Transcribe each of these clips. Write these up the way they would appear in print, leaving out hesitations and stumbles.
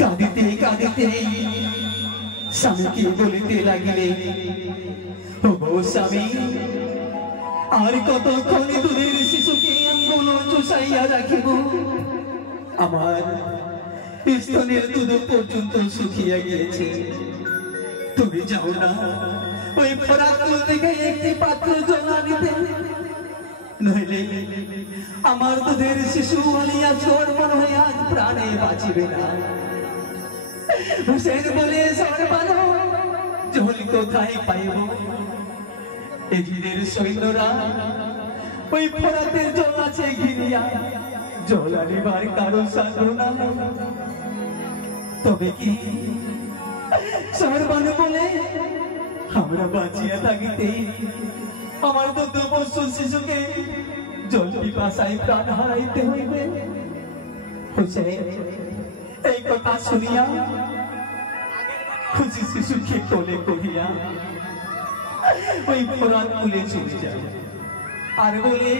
কাঁদিতে কাঁদিতে স্বামীকে বলিতে লাগিলে, ও স্বামী, আর কতক্ষণ দুধের শিশুকে আঙ্গুল চুষাইয়া রাখিব? আমার স্তনের দুধ পর্যন্ত শুকিয়ে গিয়েছে। তুমি যাও না, ওই ফরাত থেকে একটি পাত্র জল আনিতে, নইলে আমার দুধের শিশু আলিয়া জন্মন হয়ে আজ প্রাণে বাঁচিবে না। হুসেন বলে সরবানো, জল কোথায় পাইব? এজিদের সৈন্যরা ওই ফরাতের জল আছে ঘিরিয়া, জল আনিবার কারো সাধনা। তবে কি সরবানো বলে আমরা বাঁচিয়া থাকিতে আমার 12 বছর শিশুকে জল পিপাসায় প্রাণ হারাইতে হইবে? এই কথা শুনিয়া খুশি শিশুকে কোলে করিয়া ওই ফোরাত কুলে চলে যায়, আর বলে,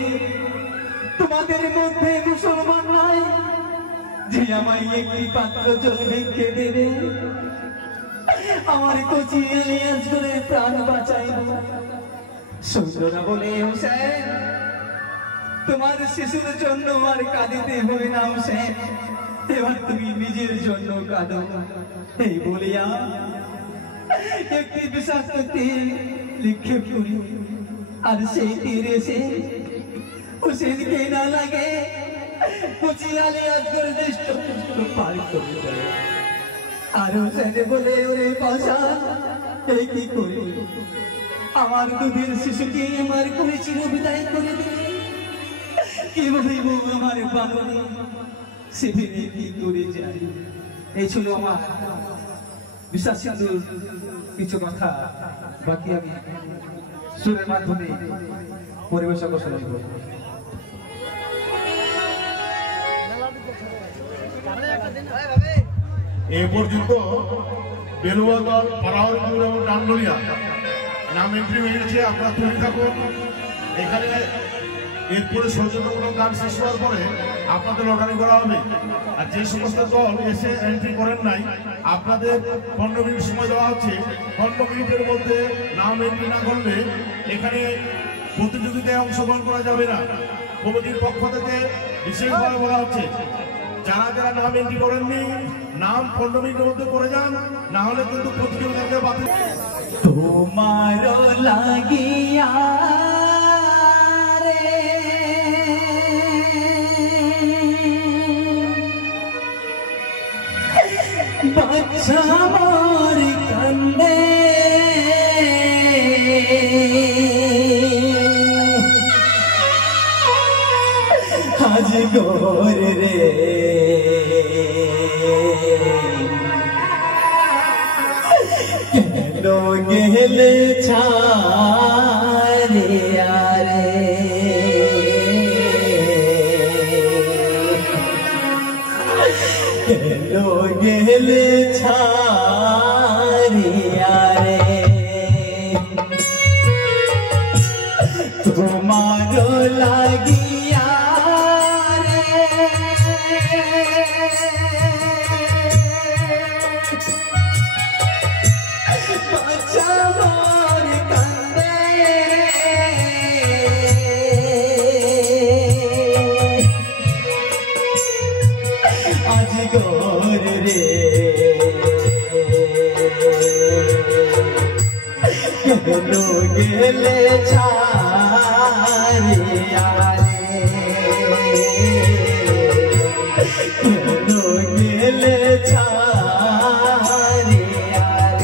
তোমাদের মধ্যে মুসলমান নাই যে আমায় একটি পাত্র জল ভেঙে দেবে? আমার কচি এলিয়াস করে প্রাণ বাঁচাইব। সৈন্যরা বলে, হুসেন, তোমার শিশুর জন্য আর কাঁদিতে হবে না হুসেন, এবার তুমি নিজের জন্য কাঁদো। এই বলিয়া একটি বিষাক্ত তীর নিক্ষেপ করি, আর সেই তীর এসে হুসেনকে না লাগে, কচি আলিয়াস করে দৃষ্ট পার করে দেয়। আর হুসেন বলে, ওরে পাশা, এই কি করি? আমার দুধের শিশুকে আমার করে চির বিদায় করে দিলে, কি বলিব আমার বানরে শিবিরে কি করে যাই? এই ছিল আমার বিশ্বাস সিন্ধুর কিছু কথা, বাকি আমি সুরের মাধ্যমে পরিবেশন করব। এ পর্যন্ত বেলুয়া দল, পাড়াহরপুর এবং ডান্ডলিয়া নাম এন্ট্রি হয়ে গেছে। আপনারা তৈরি থাকুন। এখানে এরপরে সৌজন্যমূলক গান শেষ হওয়ার পরে আপনাদের লটারি করা হবে। আর যে সমস্ত দল এসে এন্ট্রি করেন নাই, আপনাদের 15 মিনিট সময় দেওয়া হচ্ছে। 15 মিনিটের মধ্যে নাম এন্ট্রি না করলে এখানে প্রতিযোগিতায় অংশগ্রহণ করা যাবে না। কমিটির পক্ষ থেকে বিশেষভাবে বলা হচ্ছে, যারা যারা নাম এন্ট্রি করেননি, নাম 15 মিনিটের মধ্যে করে যান, না হলে কিন্তু প্রতিযোগিতাকে বাতিল। তোমার লাগিয়া রে বাচ্চা মোর কান্দে, আজ গোর রে কেন গেলে ছাড়িয়া রে, কেন গেলে ছাড়িয়া রে, তোমার লাগিয়া রে বাচ্চা মোর কান্দে, আজ গোর রে কেন গেলে ছাড়িয়া রে, কেন গেলে ছাড়িয়া রে।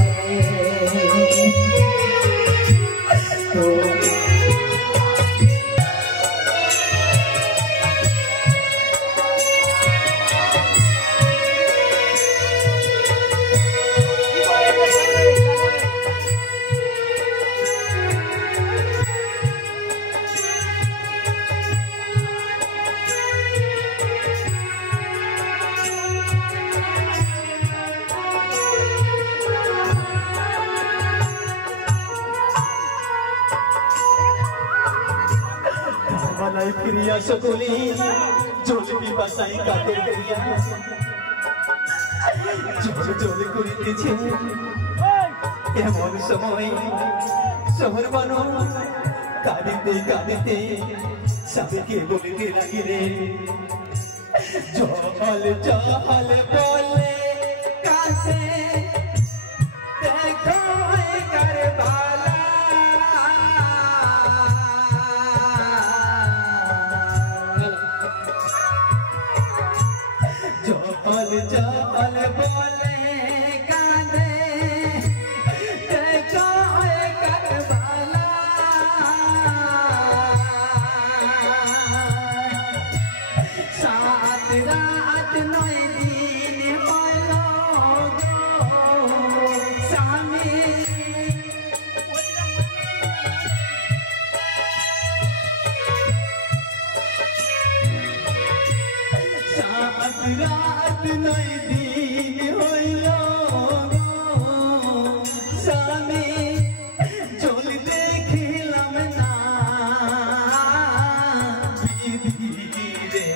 ফিরিয়া সকলি জল পিপাসায় কাতর হইয়া জল জল করিতেছে এমন সময় শহর মানুষ কাঁদিতে কাঁদিতে সবকে বলিতে লাগিলেন জল জল বলে কাছে দেখো কারবালা জল জল বলে কাঁদে দেখো কারবালা সাত রাত নয় দিন হল স্বামী সাত রাত নয় দিন হইল স্বামী জল দেখিলাম না বিধিরে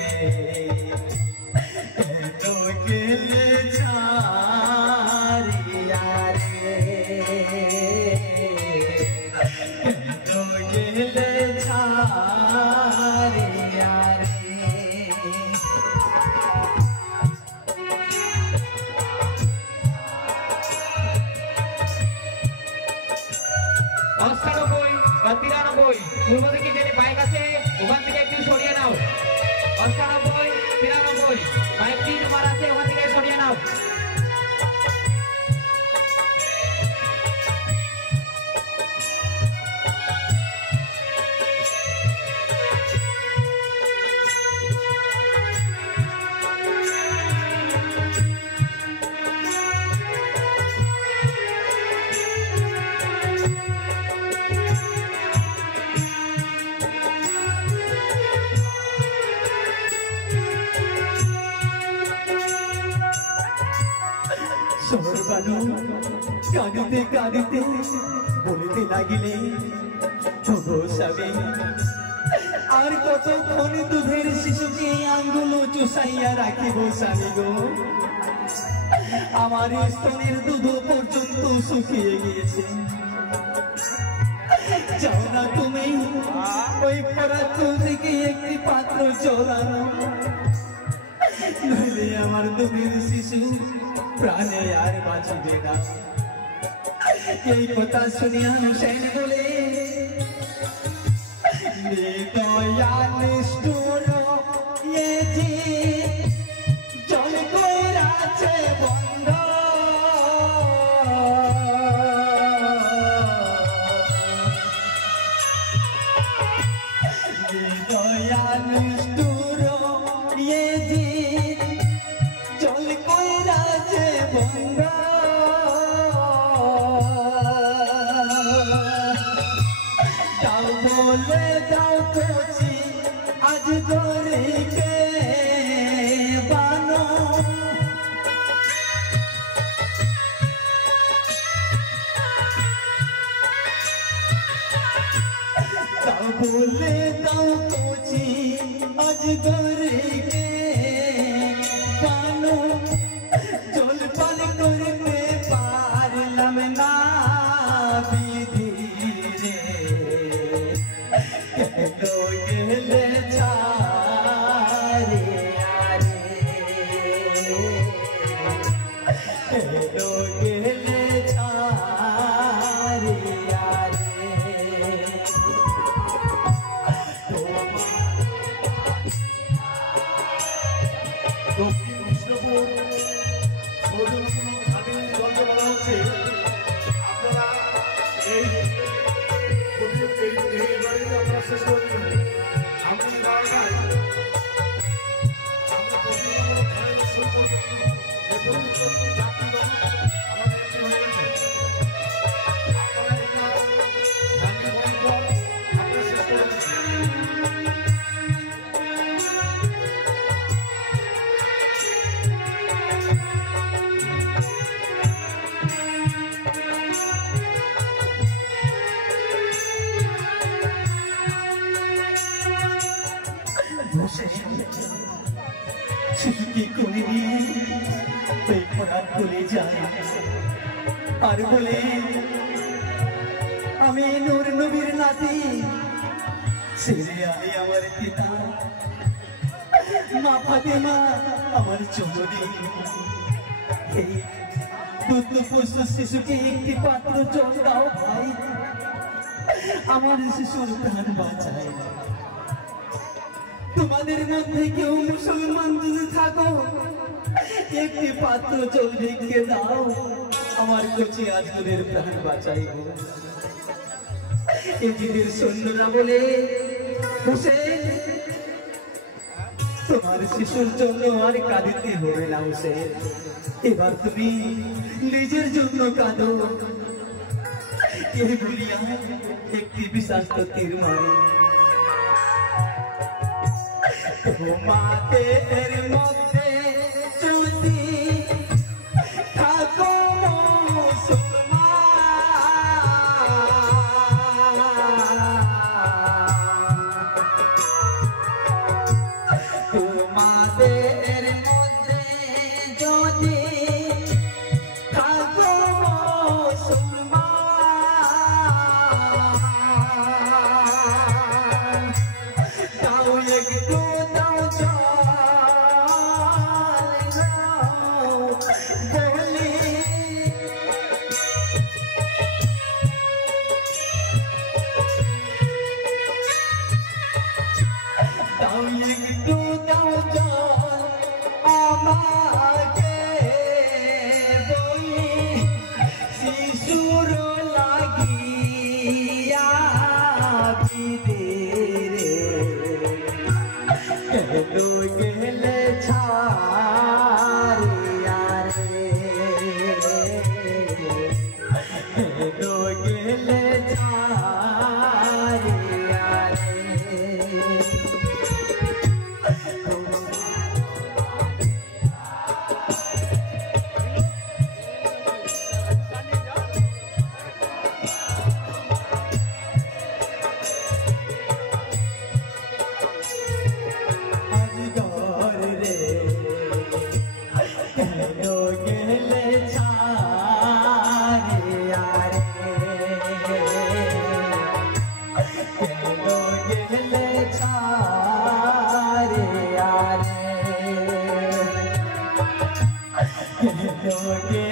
এত গেলে ছাড়িয়া রে এত গেলে ছাড়িয়া রে অষ্টানব্বই বা 93 পূর্ব দিকে যে বাইক আছে ওখান থেকে একটু সরিয়ে নাও 98 93 বাইক 3 নম্বর আছে ওখান থেকে সরিয়ে নাও শহর বানু কাঁদিতে কাঁদিতে বলিতে লাগিলে ওগো স্বামী আর কতক্ষণ দুধের শিশুকে আঙ্গুল চুষাইয়া রাখিব স্বামী গো আমার স্তনের দুধ পর্যন্ত শুকিয়ে গিয়েছে যাও না তুমি ওই পড়া চুল থেকে একটি পাত্র জল আনো নইলে আমার দুধের শিশু প্রাণে আর বাঁচিবে না এই কথা শুনিয়া হুসেন বলে দয়া নিষ্ঠুর এ যে জল কইরাছে বন্ধ দয়া নিষ্ঠুর এ যে জল কইরাছে বন্ধ দাও বলে দাও কচি আজ গরিকে বানো দাও বলে দাও কচি আজ গরিকে বানো জল পান করতে পারলাম না বিধি রে কেন গেলে ছাড়িয়া রে কেন গেলে ছাড়িয়া রে দক্ষিণ কৃষ্ণপুর সৌজন্যমূলক ঘাটে গল্পে বলা হচ্ছে আপনারা এই বাড়িতে আপনারা শেষ করে দেবেন সামনে 12টায় আমরা প্রতিমূলক ঘাটে শুরু করি যাত্রী আমাদের একটি হয়ে গেছে আপনারা এটা গান্ধী বন্ধ আপনারা শেষ করে দেবেন শিশুকে কোলে নিয়ে ওই ফোরাত বলে যায় আর বলে আমি নূর নবীর নাতি ছেলে আলী আমার পিতা মা ফাতেমা আমার জননী এই দুধপুষ্ট শিশুকে একটি পাত্র জল দাও ভাই আমার শিশুর প্রাণ বাঁচায় তোমাদের মধ্যে কেউ মুসলমান যদি থাকো একটি পাত্র জল রেখে দাও আমার কচি আজগুলের প্রাণ বাঁচাইব এজিদের সৈন্যরা বলে হুসেন তোমার শিশুর জন্য আর কাঁদিতে হবে না হুসেন এবার তুমি নিজের জন্য কাঁদো এই বলিয়া একটি বিষাক্ত তীর মারে তোমাদের মধ্যে যদি থাকো তোমাদের মধ্যে যদি থাকো মুসলমান তাও একটু দাও বলি তাও একটু দাও আমাকে বলি শিশুর লাগিয়া বিদেরে কেন গেলে ছাড়িয়া রে কেন গেলে ছাড়িয়া রে Yo